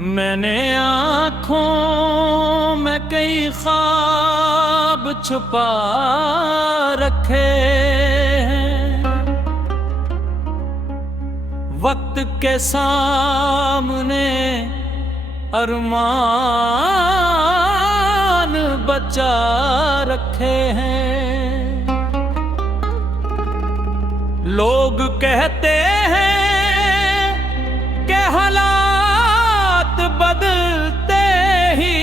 मैंने आँखों में कई ख्वाब छुपा रखे हैं, वक्त के सामने अरमान बचा रखे हैं। लोग कहते हैं कि हालात बदलते ही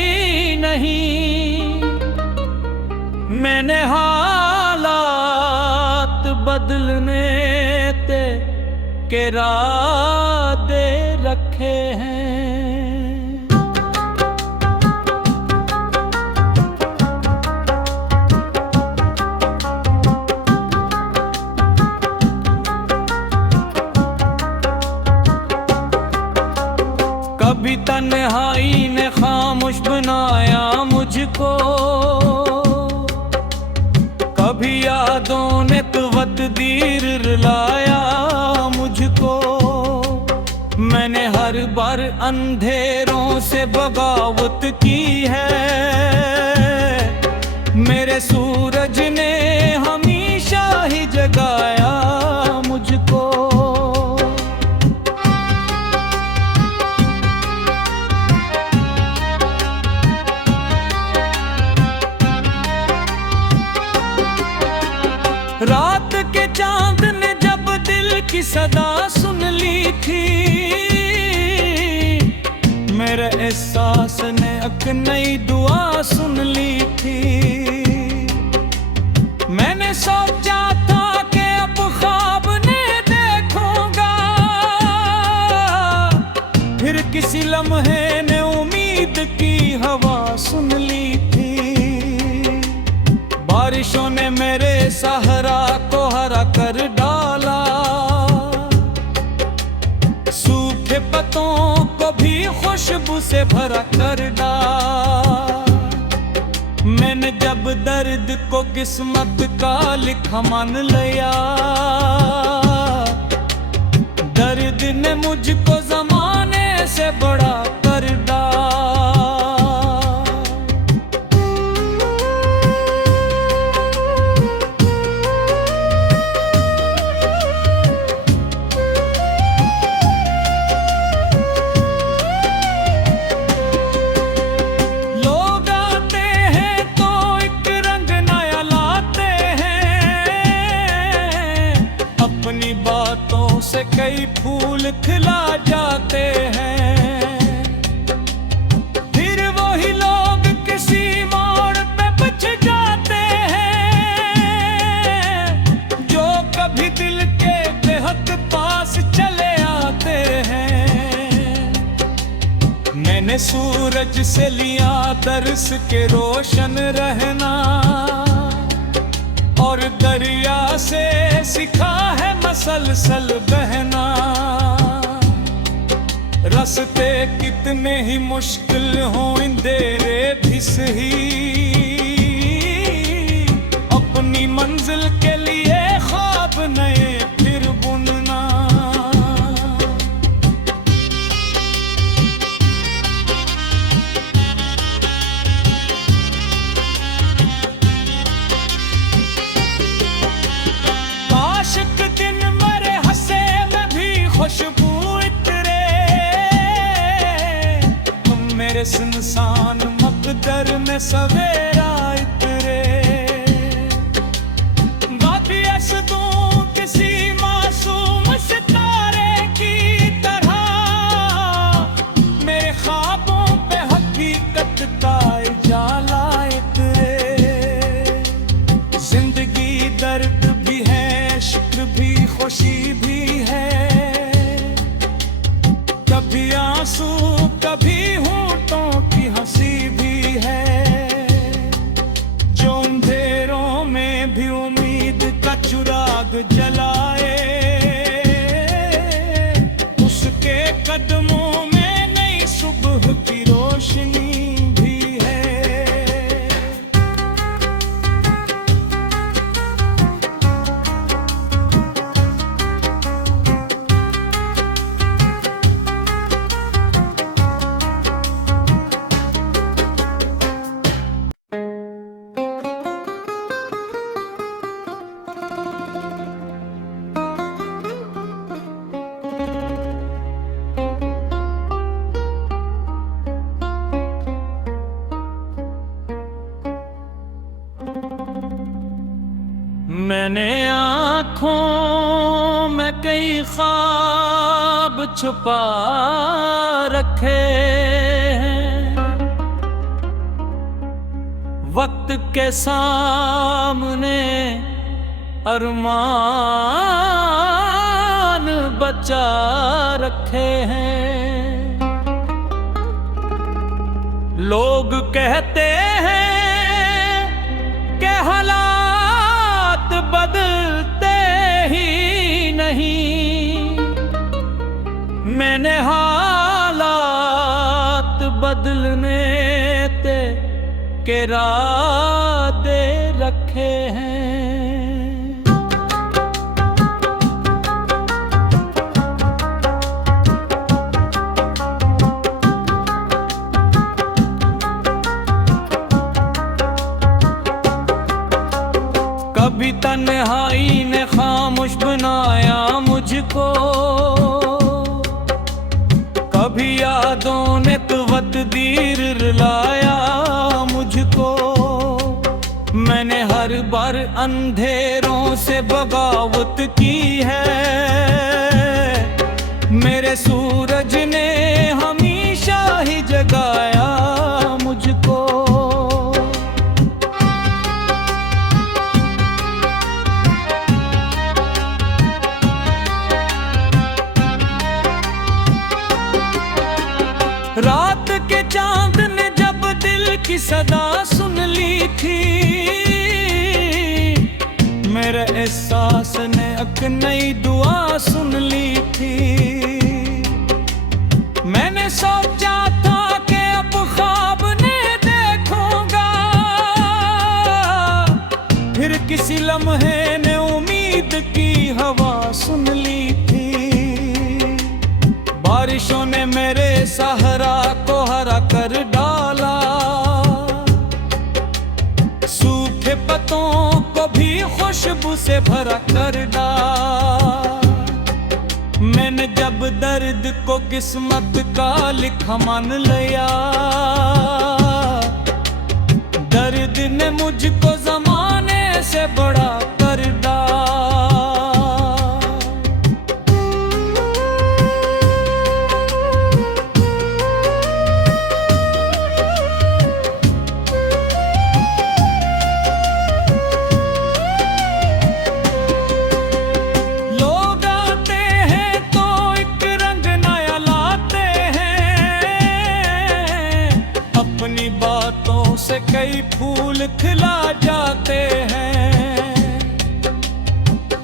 नहीं, मैंने हालात बदलने के इरादे रखे हैं। कभी तन्हाई ने खामोश बनाया मुझको, कभी यादों ने तकदीर रुलाया मुझको। मैंने हर बार अंधेरों से बगावत की है, मेरे सूरज ने हमेशा ही जगाया मुझको। रात के चांद ने जब दिल की सदा सुन ली थी, मेरे एहसास ने एक नई दुआ सुन ली थी। मैंने सोचा था कि अब ख्वाब ने देखूंगा, फिर किसी लम्हे ने उम्मीद की हवा सुन ली थी। बारिशों ने मेरे सहरा को हरा कर डाला, सूखे पत्तों को भी खुशबू से भरा कर डाला। मैंने जब दर्द को किस्मत का लिखा मान लिया, दर्द ने मुझको जमाने से बड़ा कर डाला। से कई फूल खिला जाते हैं, फिर वही लोग किसी मोड़ पे बच जाते हैं, जो कभी दिल के बेहद पास चले आते हैं। मैंने सूरज से लिया दर्स के रोशन रहना, और दरिया से सीखा है मसलसल बहना। रास्ते कितने ही मुश्किल हों अंधेरे भी सही, अपनी मंजिल के लिए ख्वाब नए फिर बुनना। खुशबू इतरे तुम मेरे सुनसान मकदर में सवेरा इतरे। बाकी दूं किसी मासूम सितारे की तरह, मेरे ख्वाबों पे हकीकत का उजाला इतरे। जिंदगी दर्द भी है, शुक्र भी, खुशी भी है, कभी आंसू कभी होठों की हंसी भी है। मैंने आँखों में कई ख्वाब छुपा रखे हैं, वक्त के सामने अरमान बचा रखे हैं। लोग कहते हैं कि हालात बदलते ही नहीं, मैंने हालात बदलने के इरादे रखे हैं। कभी तन्हाई ने खामोश बनाया मुझको, कभी यादों ने तकदीर रुलाया मुझको। मैंने हर बार अंधेरों से बगावत की है, मेरे सूरज ने हमेशा ही जगाया मुझको। रात के चांद ने जब दिल की सदा सुन ली थी, मेरे एहसास ने एक नई दुआ सुन ली थी। मैंने सोचा था कि अब ख्वाब ने देखूंगा, फिर किसी लम्हे ने उम्मीद की हवा सुन ली थी। बारिशों ने मेरे सहरा को हरा कर डाला, सूखे पत्तों को भी खुशबू से भरा कर डाला। मैंने जब दर्द को किस्मत का लिखा मान लिया, दर्द ने मुझको जमाने से बड़ा कर डाला। बातों से कई फूल खिला जाते हैं,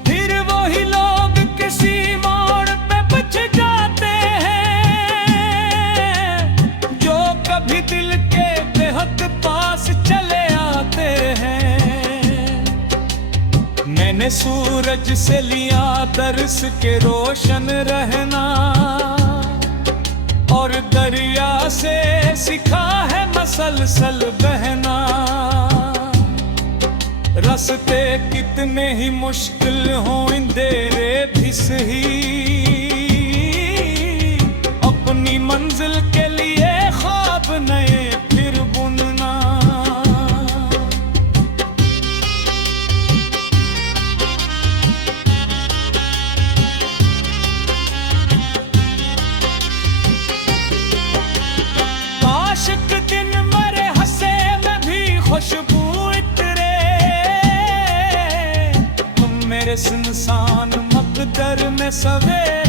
फिर वही लोग किसी मोड़ पे बच जाते हैं, जो कभी दिल के बेहद पास चले आते हैं। मैंने सूरज से लिया दर्स के रोशन रहना, और दरिया से सीखा है मसलसल बहना। रास्ते कितने ही मुश्किल हों अंधेरे भी सही, अपनी मंजिल के लिए ख्वाब नए फिर बुनना। खुशबू इतरे तुम मेरे सुनसान मकदर में सवेरे